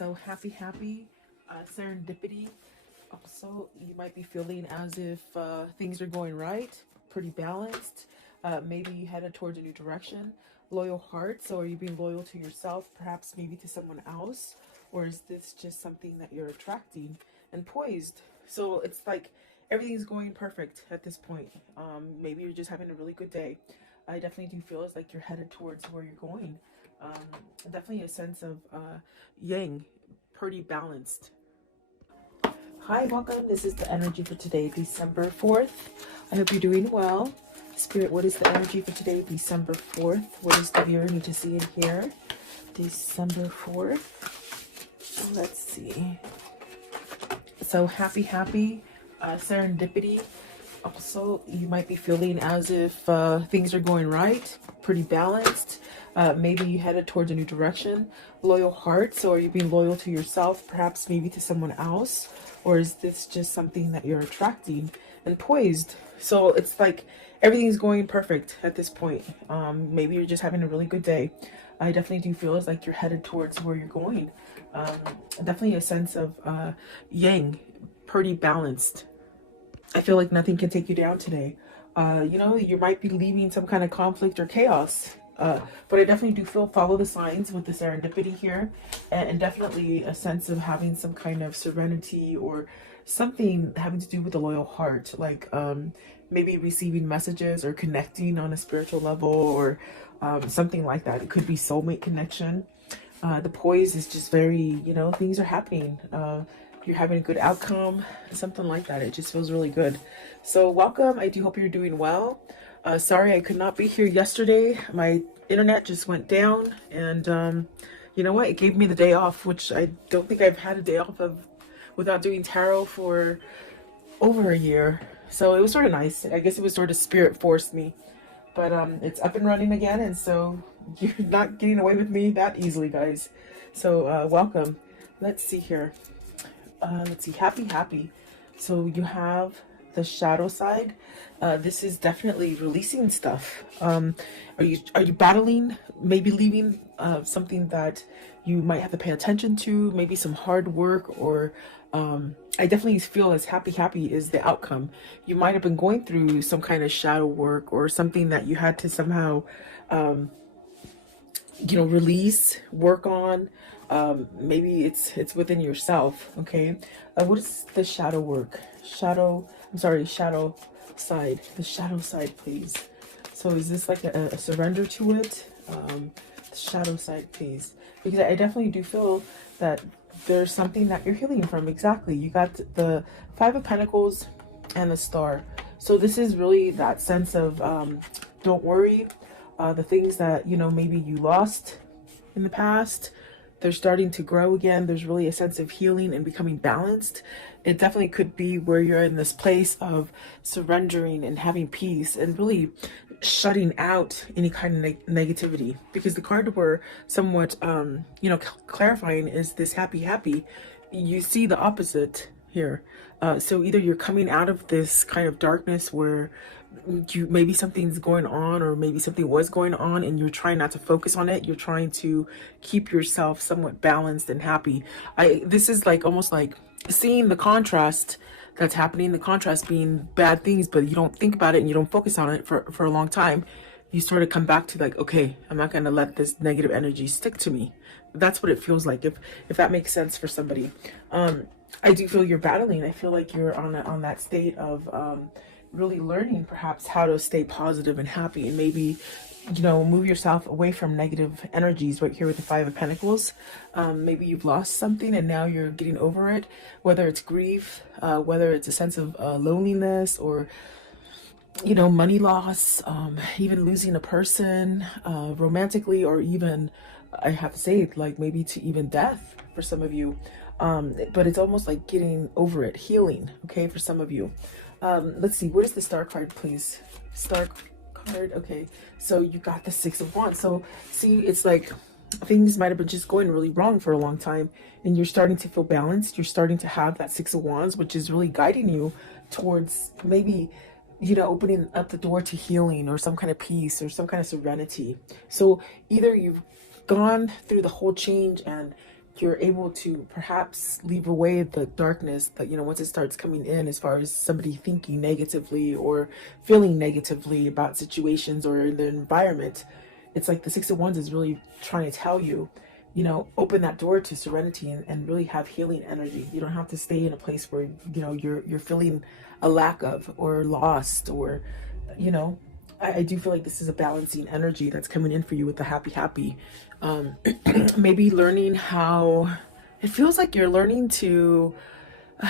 So happy serendipity. Also, you might be feeling as if things are going right, pretty balanced. Maybe headed towards a new direction. Loyal heart. So, are you being loyal to yourself, perhaps maybe to someone else? Or is this just something that you're attracting? And poised. So, it's like everything's going perfect at this point. Maybe you're just having a really good day. I definitely do feel as like you're headed towards where you're going. Definitely a sense of yang, pretty balanced. Hi, welcome. This is the energy for today, December 4th. I hope you're doing well. Spirit, what is the energy for today, December 4th? What does the viewer need to see and hear? December 4th. Let's see. So serendipity. Also, you might be feeling as if things are going right, pretty balanced. Maybe you headed towards a new direction. Loyal heart. So, are you being loyal to yourself, perhaps maybe to someone else? Or is this just something that you're attracting? And poised. So, it's like everything's going perfect at this point. Maybe you're just having a really good day. I definitely do feel as like you're headed towards where you're going. Definitely a sense of yang, pretty balanced. I feel like nothing can take you down today. You might be leaving some kind of conflict or chaos. But I definitely do feel follow the signs with the serendipity here, and definitely a sense of having some kind of serenity or something having to do with the loyal heart, like maybe receiving messages or connecting on a spiritual level or something like that. It could be soulmate connection. The poise is just very, things are happening. You're having a good outcome, something like that. It just feels really good. So welcome. I do hope you're doing well. Sorry I could not be here yesterday. My internet just went down, and you know what? It gave me the day off, which I don't think I've had a day off of without doing tarot for over a year. So it was sort of nice. I guess it was sort of spirit forced me. But it's up and running again, and so you're not getting away with me that easily, guys. So welcome. Let's see here. Let's see. Happy. So you have the shadow side. This is definitely releasing stuff. Are you battling? Maybe leaving something that you might have to pay attention to. Maybe some hard work, or I definitely feel as happy is the outcome. You might have been going through some kind of shadow work or something that you had to somehow release, work on. Maybe it's within yourself. Okay. What is the shadow work? Shadow side. The shadow side, please. So is this like a surrender to it? The shadow side, please. Because I definitely do feel that there's something that you're healing from. Exactly. You got the Five of Pentacles and the Star. So this is really that sense of don't worry. The things that, maybe you lost in the past, they're starting to grow again. There's really a sense of healing and becoming balanced. It definitely could be where you're in this place of surrendering and having peace and really shutting out any kind of negativity, because the card we're somewhat clarifying is this happy. You see the opposite here. So either you're coming out of this kind of darkness where maybe something's going on, or maybe something was going on and you're trying not to focus on it. You're trying to keep yourself somewhat balanced and happy. This is like almost like seeing the contrast that's happening, the contrast being bad things, but you don't think about it and you don't focus on it for a long time. You sort of come back to like, okay, I'm not going to let this negative energy stick to me. That's what it feels like, if that makes sense for somebody. I do feel you're battling. I feel like you're on that state of really learning perhaps how to stay positive and happy, and maybe move yourself away from negative energies. Right here with the Five of Pentacles, maybe you've lost something and now you're getting over it, whether it's grief, whether it's a sense of loneliness, or money loss, even losing a person romantically, or even, I have to say, like maybe to even death for some of you. But it's almost like getting over it, healing, okay, for some of you. Let's see, what is the Star card, please? Star card. Okay, so you got the Six of Wands. So see, it's like things might have been just going really wrong for a long time, and you're starting to feel balanced. You're starting to have that Six of Wands, which is really guiding you towards maybe opening up the door to healing, or some kind of peace, or some kind of serenity. So either you've gone through the whole change and you're able to perhaps leave away the darkness that, you know, once it starts coming in, as far as somebody thinking negatively or feeling negatively about situations or in the environment. It's like the Six of Wands is really trying to tell you, you know, open that door to serenity and really have healing energy. You don't have to stay in a place where, you know, you're feeling a lack of or lost or, you know, I do feel like this is a balancing energy that's coming in for you with the happy. Maybe learning how, it feels like you're learning to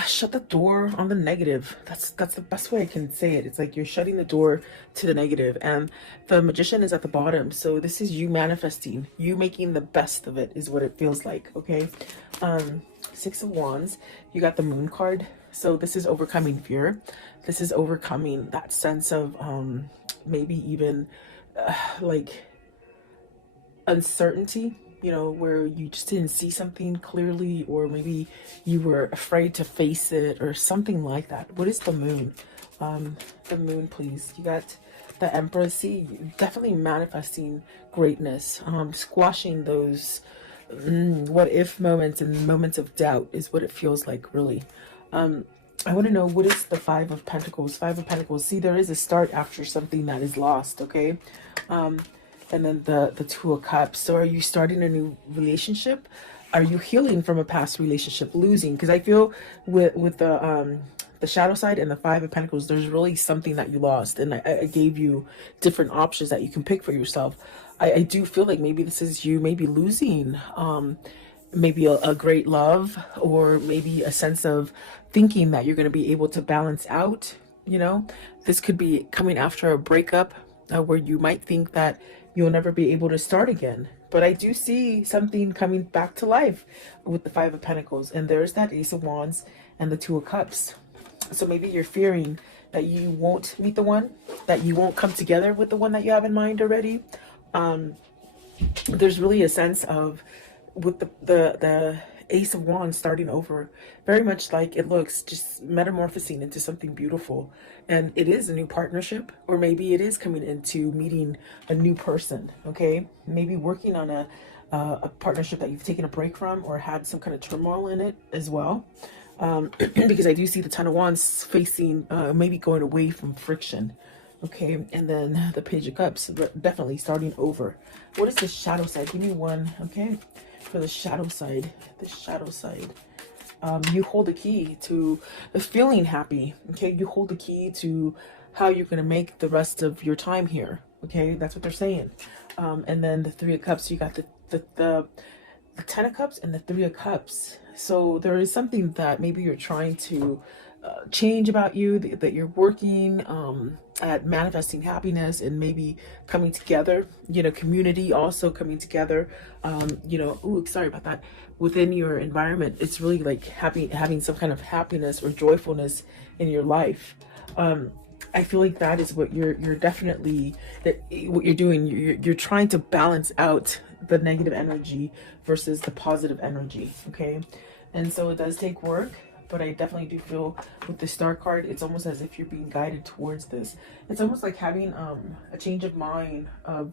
shut the door on the negative. That's the best way I can say it. It's like you're shutting the door to the negative, and the Magician is at the bottom. So this is you manifesting, you making the best of it, is what it feels like. Okay. Six of Wands, you got the Moon card. So this is overcoming fear. This is overcoming that sense of maybe even like uncertainty, you know, where you just didn't see something clearly, or maybe you were afraid to face it or something like that. What is the Moon? The Moon, please. You got the Empress. See, definitely manifesting greatness, squashing those what if moments and moments of doubt is what it feels like, really. I want to know, what is the Five of Pentacles? Five of Pentacles. See, there is a start after something that is lost, okay? And then the Two of Cups. So are you starting a new relationship? Are you healing from a past relationship, losing? Because I feel with the shadow side and the Five of Pentacles, there's really something that you lost. And I gave you different options that you can pick for yourself. I do feel like maybe this is you maybe losing maybe a great love, or maybe a sense of thinking that you're going to be able to balance out, you know. This could be coming after a breakup, where you might think that you'll never be able to start again. But I do see something coming back to life with the Five of Pentacles, and there's that Ace of Wands and the Two of Cups. So maybe you're fearing that you won't meet the one, that you won't come together with the one that you have in mind already. There's really a sense of, with the Ace of Wands starting over, very much like it looks, just metamorphosing into something beautiful. And it is a new partnership, or maybe it is coming into meeting a new person, okay? Maybe working on a partnership that you've taken a break from, or had some kind of turmoil in it as well. Because I do see the Ten of Wands facing, maybe going away from friction. Okay, and then the Page of Cups, definitely starting over. What is the shadow side? Give me one, okay? For the shadow side, you hold the key to feeling happy, okay? You hold the key to how you're going to make the rest of your time here, okay? That's what they're saying. And then the Three of Cups, you got the Ten of Cups and the Three of Cups. So there is something that maybe you're trying to change about you, that you're working at manifesting happiness and maybe coming together, you know, community also coming together, you know, ooh, sorry about that, within your environment. It's really like having some kind of happiness or joyfulness in your life. I feel like that is what you're definitely, what you're doing. You're trying to balance out the negative energy versus the positive energy, okay? And so it does take work, but I definitely do feel with the Star card, it's almost as if you're being guided towards this. It's almost like having a change of mind of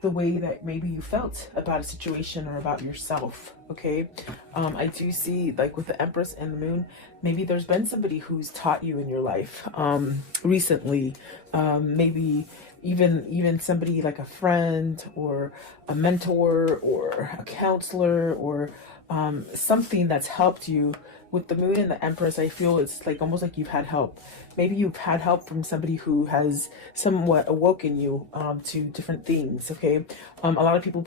the way that maybe you felt about a situation or about yourself, okay? I do see, like with the Empress and the Moon, maybe there's been somebody who's taught you in your life recently, maybe even somebody like a friend or a mentor or a counselor, or something that's helped you. With the Moon and the Empress, I feel it's like almost like you've had help. Maybe you've had help from somebody who has somewhat awoken you to different things, okay? A lot of people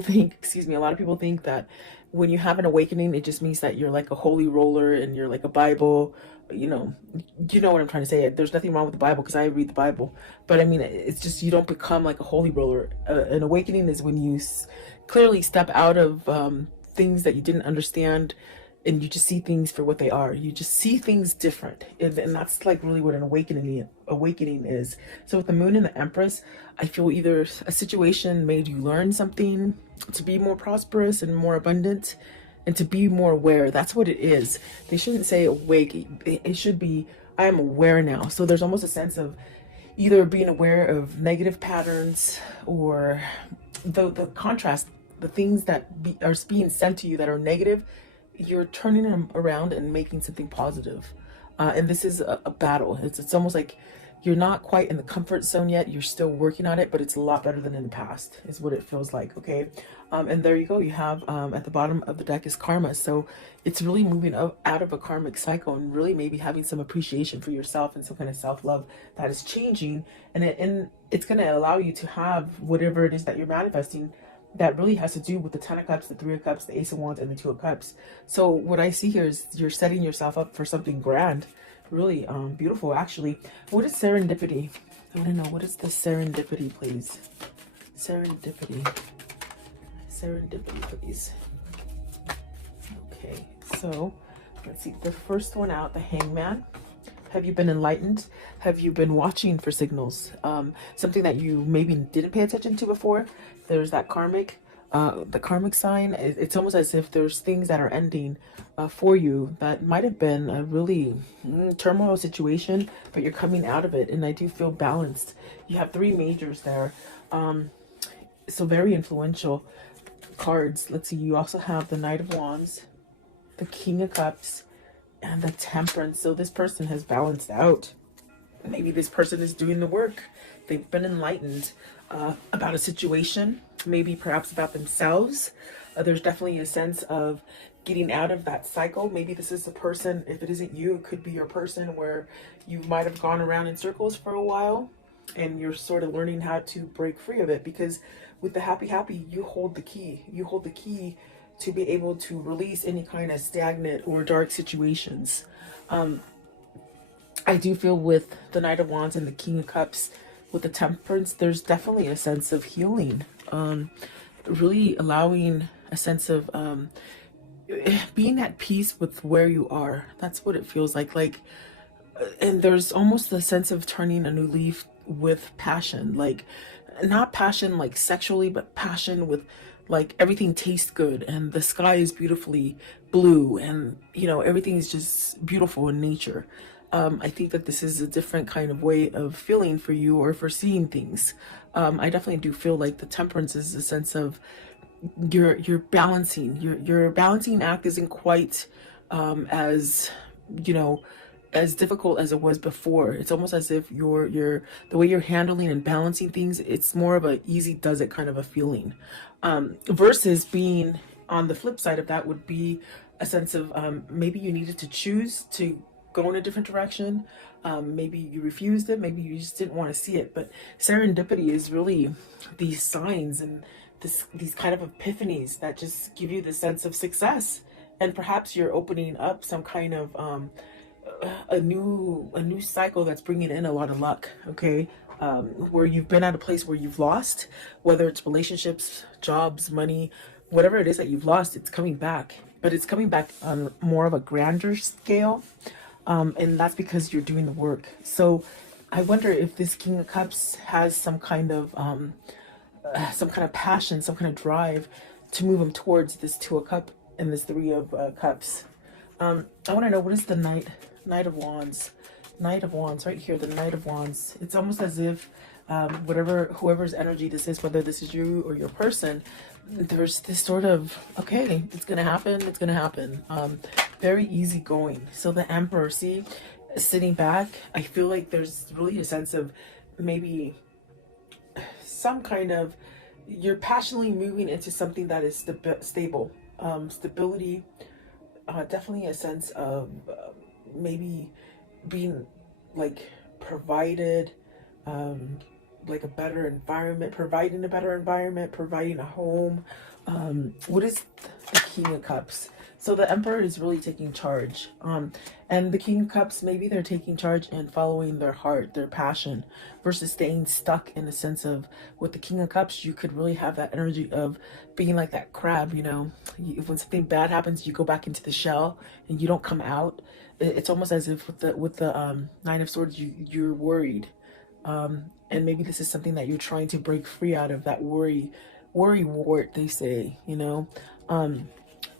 think, excuse me, a lot of people think that when you have an awakening, it just means that you're like a holy roller and you're like a Bible, you know what I'm trying to say. There's nothing wrong with the Bible, because I read the Bible, but I mean, it's just, you don't become like a holy roller. An awakening is when you clearly step out of things that you didn't understand, and you just see things for what they are. You just see things different, and that's like really what an awakening is. So with the Moon and the Empress, I feel either a situation made you learn something to be more prosperous and more abundant, and to be more aware. That's what it is. They shouldn't say awake. It should be, I am aware now. So there's almost a sense of either being aware of negative patterns, or the contrast the things that are being sent to you that are negative, you're turning them around and making something positive. And this is a battle. It's almost like you're not quite in the comfort zone yet. You're still working on it, but it's a lot better than in the past, is what it feels like. Okay. And there you go. You have at the bottom of the deck is karma. So it's really moving out of a karmic cycle and really maybe having some appreciation for yourself and some kind of self-love that is changing. And it's going to allow you to have whatever it is that you're manifesting that really has to do with the Ten of Cups, the Three of Cups, the Ace of Wands, and the Two of Cups. So what I see here is you're setting yourself up for something grand, really beautiful, actually. What is serendipity? I want to know, what is the serendipity, please? Serendipity. Serendipity, please. Okay, so let's see. The first one out, the Hangman. Have you been enlightened? Have you been watching for signals? Something that you maybe didn't pay attention to before. There's that the karmic sign. It's almost as if there's things that are ending for you that might have been a really turmoil situation, but you're coming out of it. And I do feel balanced. You have three majors there. So very influential cards. Let's see. You also have the Knight of Wands, the King of Cups, and the Temperance. So this person has balanced out. Maybe this person is doing the work. They've been enlightened about a situation, maybe perhaps about themselves. There's definitely a sense of getting out of that cycle. Maybe this is the person, if it isn't you, it could be your person where you might have gone around in circles for a while and you're sort of learning how to break free of it, because with the happy, you hold the key. You hold the key to be able to release any kind of stagnant or dark situations. I do feel with the Knight of Wands and the King of Cups, with the Temperance, there's definitely a sense of healing. Really allowing a sense of being at peace with where you are. That's what it feels like. And there's almost a sense of turning a new leaf with passion. Like, not passion like sexually, but passion with like everything tastes good and the sky is beautifully blue and everything is just beautiful in nature. I think that this is a different kind of way of feeling for you or for seeing things. I definitely do feel like the Temperance is a sense of you're balancing. Your balancing act isn't quite as as difficult as it was before. It's almost as if the way you're handling and balancing things, it's more of a easy does it kind of a feeling. Versus being on the flip side of that would be a sense of maybe you needed to choose to go in a different direction. Maybe you refused it, maybe you just didn't want to see it. But serendipity is really these signs and these kind of epiphanies that just give you the sense of success. And perhaps you're opening up some kind of a new cycle that's bringing in a lot of luck. Okay. Where you've been at a place where you've lost, whether it's relationships, jobs, money, whatever it is that you've lost, it's coming back, but it's coming back on more of a grander scale. And that's because you're doing the work. So I wonder if this King of Cups has some kind of passion, some kind of drive to move him towards this Two of Cups and this Three of Cups. I want to know, what is the Knight of Wands? Knight of Wands, right here, the Knight of Wands. It's almost as if whoever's energy this is, whether this is you or your person, there's this sort of, okay, it's gonna happen. Very easygoing. So the Emperor, see, sitting back, I feel like there's really a sense of maybe some kind of, you're passionately moving into something that is stable, stability. Definitely a sense of maybe being like provided, like a better environment, providing a home. What is the King of Cups? So the Emperor is really taking charge. And the King of Cups, maybe they're taking charge and following their heart, their passion, versus staying stuck in the sense of, with the King of Cups, you could really have that energy of being like that crab, when something bad happens, you go back into the shell and you don't come out. It's almost as if with the Nine of Swords, you're worried. And maybe this is something that you're trying to break free out of, that worry wart, they say,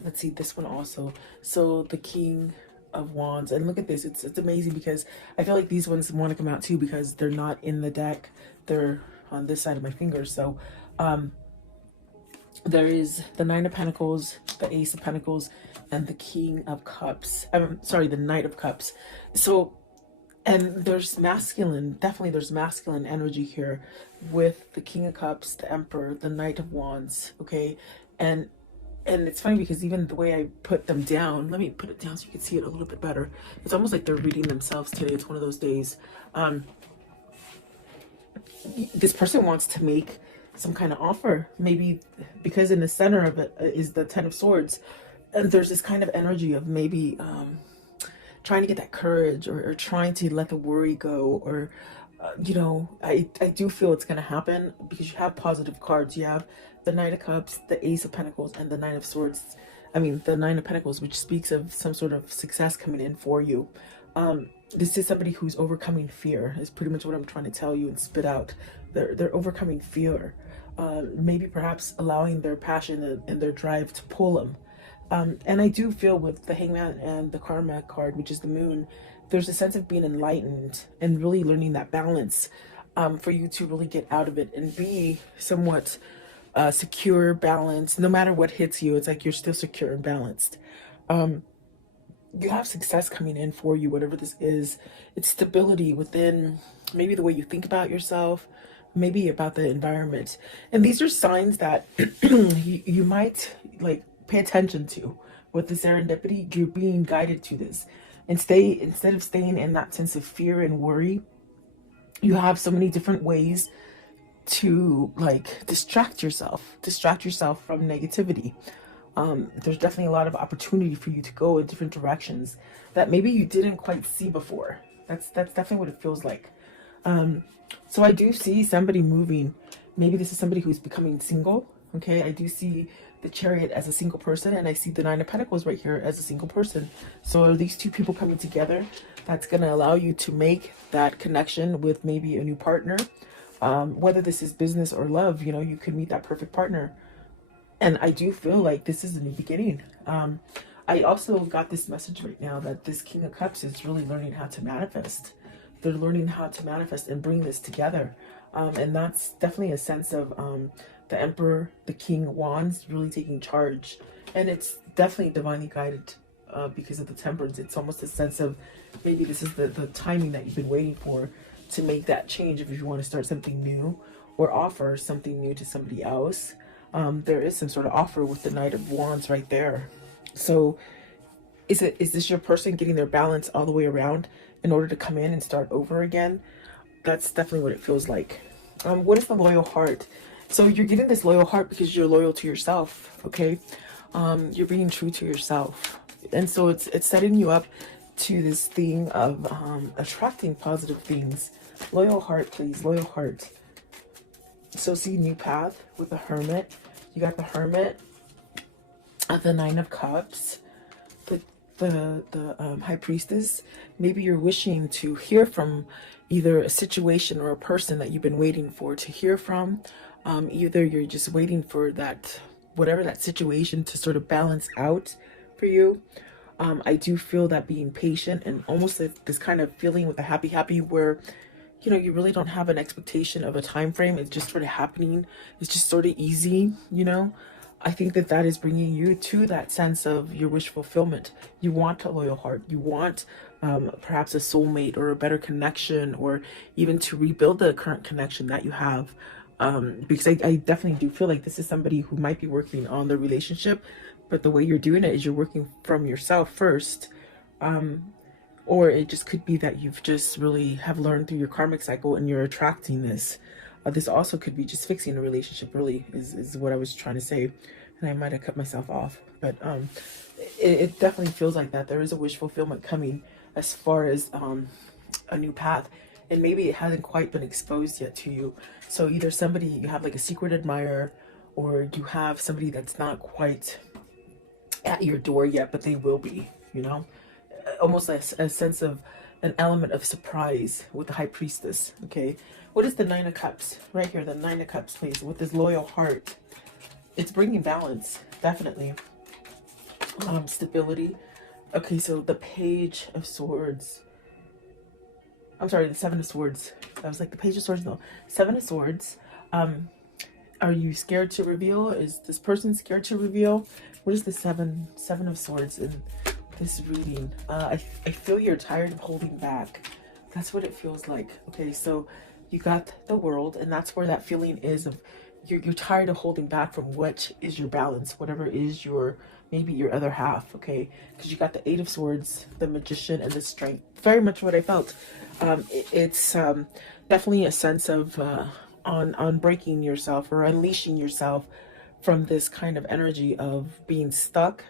let's see this one also. So the King of Wands, and look at this, it's amazing, because I feel like these ones want to come out too, because they're not in the deck, they're on this side of my fingers. So There is the Nine of Pentacles, the Ace of Pentacles, and the King of Cups. I'm sorry, the Knight of Cups. So, and there's masculine, definitely there's masculine energy here with the King of Cups, the Emperor, the Knight of Wands, okay? And it's funny because even the way I put them down, let me put it down so you can see it a little bit better. It's almost like they're reading themselves today. It's one of those days. This person wants to make some kind of offer, maybe because in the center of it is the Ten of Swords, and there's this kind of energy of maybe trying to get that courage, or trying to let the worry go, or you know, I do feel it's going to happen because you have positive cards. You have the Knight of Cups, the Ace of Pentacles, and the Nine of Swords. I mean, the Nine of Pentacles, which speaks of some sort of success coming in for you. This is somebody who's overcoming fear, is pretty much what I'm trying to tell you and spit out. They're overcoming fear. Maybe perhaps allowing their passion and their drive to pull them. And I do feel with the Hangman and the Karma card, which is the Moon, there's a sense of being enlightened and really learning that balance, for you to really get out of it and be somewhat secure, balanced. No matter what hits you, it's like you're still secure and balanced. You have success coming in for you, whatever this is. It's stability within maybe the way you think about yourself, maybe about the environment. And these are signs that you might like pay attention to with the serendipity. You're being guided to this, and instead of staying in that sense of fear and worry, you have so many different ways to like distract yourself from negativity. There's definitely a lot of opportunity for you to go in different directions that maybe you didn't quite see before. That's definitely what it feels like. So I do see somebody moving. Maybe this is somebody who's becoming single. Okay, I do see the Chariot as a single person, and I see the Nine of Pentacles right here as a single person. So are these two people coming together? That's going to allow you to make that connection with maybe a new partner. Whether this is business or love, you know, you could meet that perfect partner. And I do feel like this is a new beginning. I also got this message right now that this King of Cups is really learning how to manifest. They're learning how to manifest and bring this together. And that's definitely a sense of the Emperor, the King of Wands, really taking charge. And it's definitely divinely guided because of the Temperance. It's almost a sense of maybe this is the timing that you've been waiting for to make that change if you want to start something new or offer something new to somebody else. There is some sort of offer with the Knight of Wands right there. So is this your person getting their balance all the way around in order to come in and start over again? That's definitely what it feels like. What is the loyal heart? So you're getting this loyal heart because you're loyal to yourself, okay? You're being true to yourself. And so it's setting you up to this thing of attracting positive things. Loyal heart, please, loyal heart. So see, new path with the Hermit. You got the Hermit, the Nine of Cups, the High Priestess. Maybe you're wishing to hear from either a situation or a person that you've been waiting for to hear from. Either you're just waiting for that, whatever that situation to sort of balance out for you. I do feel that being patient and almost this kind of feeling with the happy where, you know, you really don't have an expectation of a time frame. It's just sort of happening. It's just sort of easy, you know. I think that that is bringing you to that sense of your wish fulfillment. You want a loyal heart. You want perhaps a soulmate or a better connection, or even to rebuild the current connection that you have. Because I definitely do feel like this is somebody who might be working on the relationship, but the way you're doing it is you're working from yourself first. Or it just could be that you've just really have learned through your karmic cycle and you're attracting this. This also could be just fixing a relationship, really, is what I was trying to say. And I might have cut myself off. But it definitely feels like that. There is a wish fulfillment coming as far as a new path. And maybe it hasn't quite been exposed yet to you. So either somebody, you have like a secret admirer, or you have somebody that's not quite at your door yet, but they will be, you know? Almost a sense of an element of surprise with the High Priestess, okay? What is the Nine of Cups? Right here, the Nine of Cups, please, with this loyal heart. It's bringing balance, definitely. Stability. Okay, so the Page of Swords. I'm sorry, the Seven of Swords. I was like, the Page of Swords, no. Seven of Swords. Are you scared to reveal? Is this person scared to reveal? What is the seven of swords in this reading? I feel you're tired of holding back. That's what it feels like. Okay, so you got the world, and that's where that feeling is of you're tired of holding back from what is your balance, whatever is your, maybe your other half. Okay, because you got the eight of swords, the magician, and the strength. Very much what I felt. It's definitely a sense of on breaking yourself or unleashing yourself from this kind of energy of being stuck,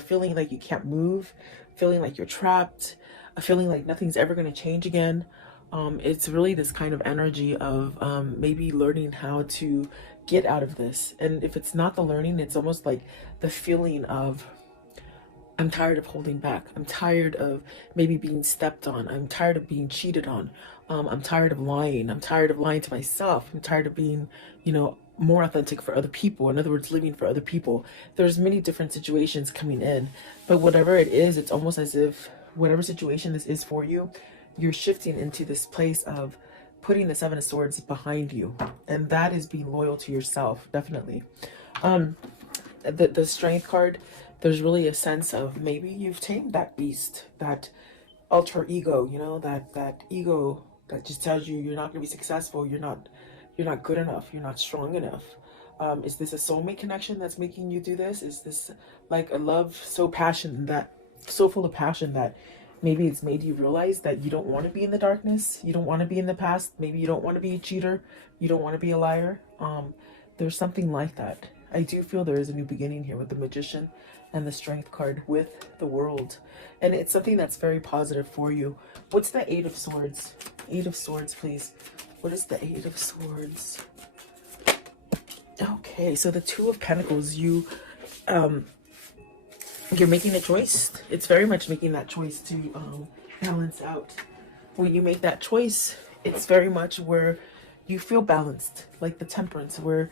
feeling like you can't move, feeling like you're trapped, feeling like nothing's ever going to change again. It's really this kind of energy of maybe learning how to get out of this. And if it's not the learning, it's almost like the feeling of, I'm tired of holding back. I'm tired of maybe being stepped on. I'm tired of being cheated on. I'm tired of lying. I'm tired of lying to myself. I'm tired of being, more authentic for other people. In other words, living for other people. There's many different situations coming in, but whatever it is, it's almost as if whatever situation this is for you, you're shifting into this place of putting the seven of swords behind you. And that is being loyal to yourself, definitely. The strength card, there's really a sense of maybe you've tamed that beast, that alter ego, that ego that just tells you you're not going to be successful, you're not good enough, you're not strong enough. Is this a soulmate connection that's making you do this? Is this like a love so so full of passion that maybe it's made you realize that you don't want to be in the darkness, you don't want to be in the past, maybe you don't want to be a cheater, you don't want to be a liar. There's something like that. I do feel there is a new beginning here with the magician and the strength card with the world. And it's something that's very positive for you. What's the eight of swords? Eight of swords, please. What is the eight of swords? Okay, so the two of pentacles, you're making a choice. It's very much making that choice to balance out. When you make that choice, it's very much where you feel balanced, like the temperance, where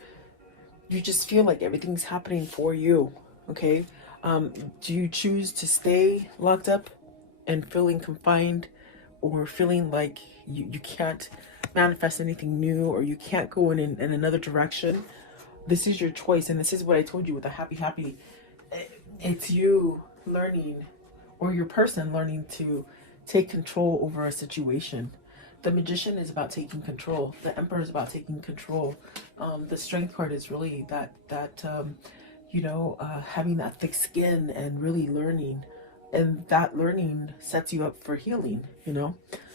you just feel like everything's happening for you. Okay, do you choose to stay locked up and feeling confined, or feeling like you can't manifest anything new, or you can't go in another direction? This is your choice, and this is what I told you with the happy. It's you learning, or your person learning to take control over a situation. The magician is about taking control. The emperor is about taking control. The strength card is really that having that thick skin and really learning, and that learning sets you up for healing.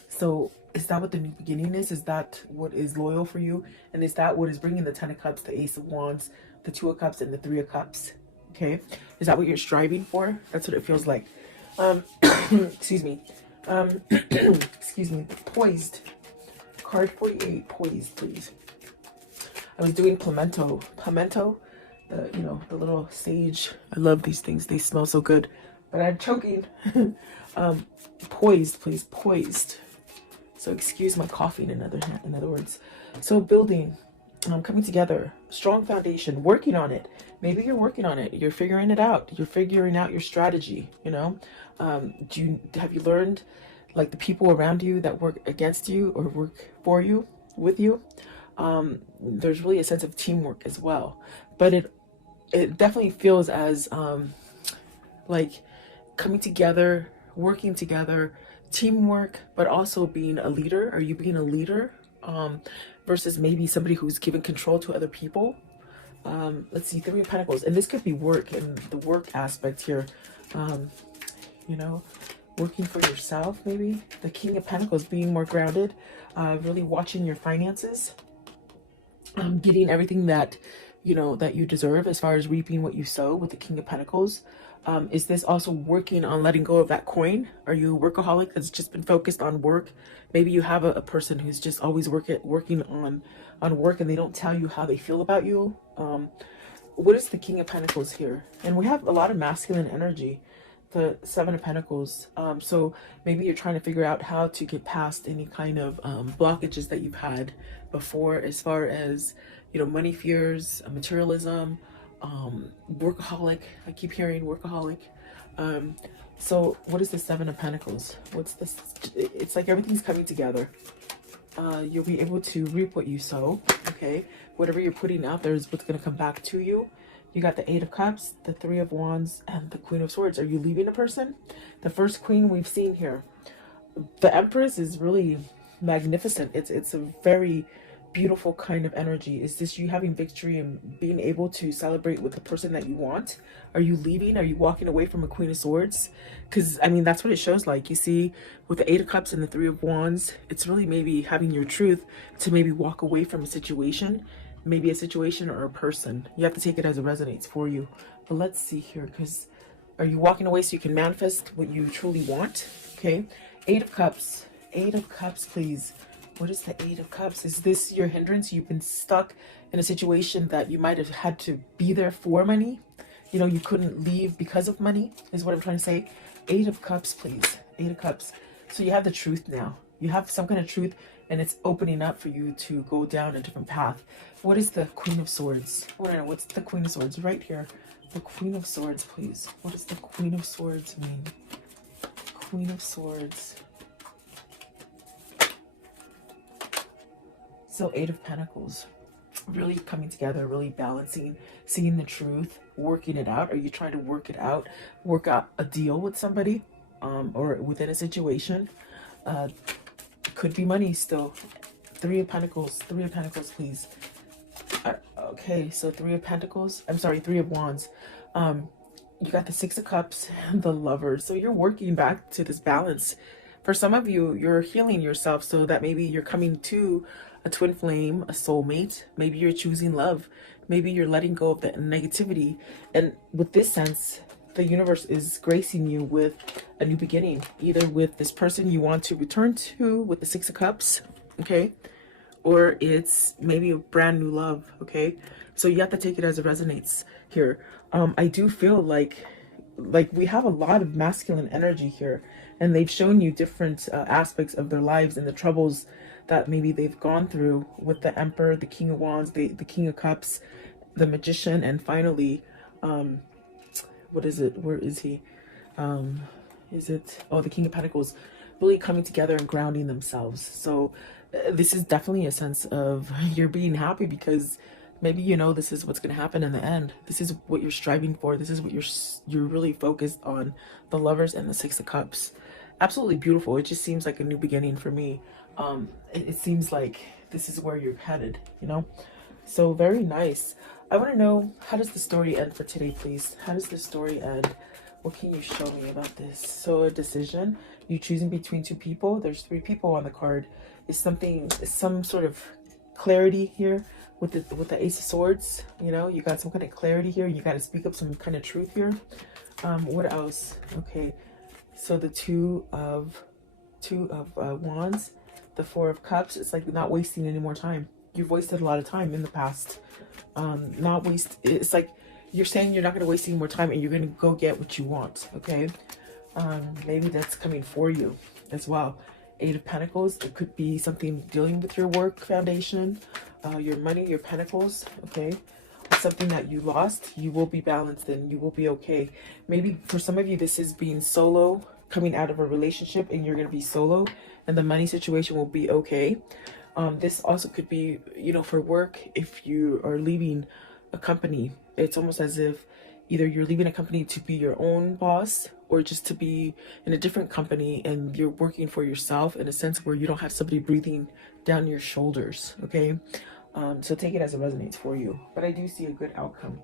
So is that what the new beginning is? Is that what is loyal for you? And is that what is bringing the 10 of cups, the ace of wands, the 2 of cups, and the 3 of cups? Okay, is that what you're striving for? That's what it feels like. Excuse me. Excuse me. Poised. Card 48. Poised, please. I was doing pimento. Pimento, the little sage. I love these things. They smell so good. But I'm choking. Poised, please. Poised. So excuse my coughing, in other words. So building, coming together, strong foundation, working on it. Maybe you're working on it. You're figuring it out. You're figuring out your strategy. Have you learned, like, the people around you that work against you or work for you, with you? There's really a sense of teamwork as well. But it definitely feels as like coming together, working together, teamwork, but also being a leader. Are you being a leader versus maybe somebody who's given control to other people? Let's see, 3 of Pentacles, and this could be work, and the work aspect here, working for yourself, maybe. The King of Pentacles, being more grounded, really watching your finances, getting everything that you deserve, as far as reaping what you sow with the King of Pentacles. Is this also working on letting go of that coin? Are you a workaholic that's just been focused on work? Maybe you have a person who's just always working on work, and they don't tell you how they feel about you. What is the King of Pentacles here? And we have a lot of masculine energy, the 7 of Pentacles. So maybe you're trying to figure out how to get past any kind of blockages that you've had before, as far as money fears, materialism, workaholic. I keep hearing workaholic. So what is the 7 of Pentacles? What's this? It's like everything's coming together. You'll be able to reap what you sow. Okay, whatever you're putting out there is what's going to come back to you. You got the Eight of Cups, the Three of Wands, and the Queen of Swords. Are you leaving a person? The first queen we've seen here. The Empress is really magnificent. It's a very beautiful kind of energy. Is this you having victory and being able to celebrate with the person that you want? Are you leaving? Are you walking away from a Queen of Swords? Because I mean, that's what it shows like. You see with the Eight of Cups and the Three of Wands, it's really maybe having your truth to maybe walk away from a situation, maybe a situation or a person. You have to take it as it resonates for you. But let's see here, because are you walking away so you can manifest what you truly want? Okay, Eight of Cups. Eight of Cups, please. What is the Eight of Cups? Is this your hindrance? You've been stuck in a situation that you might have had to be there for money. You know, you couldn't leave because of money, is what I'm trying to say. Eight of Cups, please. Eight of Cups. So you have the truth now. You have some kind of truth, and it's opening up for you to go down a different path. What is the Queen of Swords? Oh, no, what's the Queen of Swords? Right here. The Queen of Swords, please. What does the Queen of Swords mean? Queen of Swords. So Eight of Pentacles. Really coming together, really balancing, seeing the truth, working it out. Are you trying to work it out? Work out a deal with somebody or within a situation? Could be money still. Three of Pentacles. Three of Pentacles, please. Okay, so Three of Pentacles. I'm sorry, Three of Wands. You got the Six of Cups and the Lovers. So you're working back to this balance. For some of you, you're healing yourself so that maybe you're coming to a twin flame, a soulmate. Maybe you're choosing love. Maybe you're letting go of the negativity. And with this sense, the universe is gracing you with a new beginning, either with this person you want to return to with the Six of Cups, okay? Or it's maybe a brand new love, okay? So you have to take it as it resonates here. I do feel like we have a lot of masculine energy here, and they've shown you different aspects of their lives and the troubles that maybe they've gone through with the Emperor, the King of Wands, the King of Cups, the Magician, and finally, what is it? Where is he? Is it? Oh, the King of Pentacles, really coming together and grounding themselves. So this is definitely a sense of you're being happy because maybe you know this is what's going to happen in the end. This is what you're striving for. This is what you're really focused on. The Lovers and the Six of Cups. Absolutely beautiful. It just seems like a new beginning for me. It seems like this is where you're headed, you know? So very nice. I want to know, how does the story end for today, please? How does the story end? What can you show me about this? So a decision, you choosing between two people. There's three people on the card. Is some sort of clarity here with the Ace of Swords? You know, you got some kind of clarity here. You got to speak up some kind of truth here. What else? Okay, so the two of Wands, the Four of Cups. It's like not wasting any more time. You've wasted a lot of time in the past. It's like you're saying you're not going to waste any more time and you're going to go get what you want. Okay, maybe that's coming for you as well. Eight of Pentacles. It could be something dealing with your work foundation, your money, your pentacles. Okay, something that you lost. You will be balanced and you will be okay. Maybe for some of you this is being solo, coming out of a relationship, and you're going to be solo and the money situation will be okay. This also could be, you know, for work. If you are leaving a company, it's almost as if either you're leaving a company to be your own boss or just to be in a different company and you're working for yourself in a sense where you don't have somebody breathing down your shoulders. Okay, so take it as it resonates for you, but I do see a good outcome.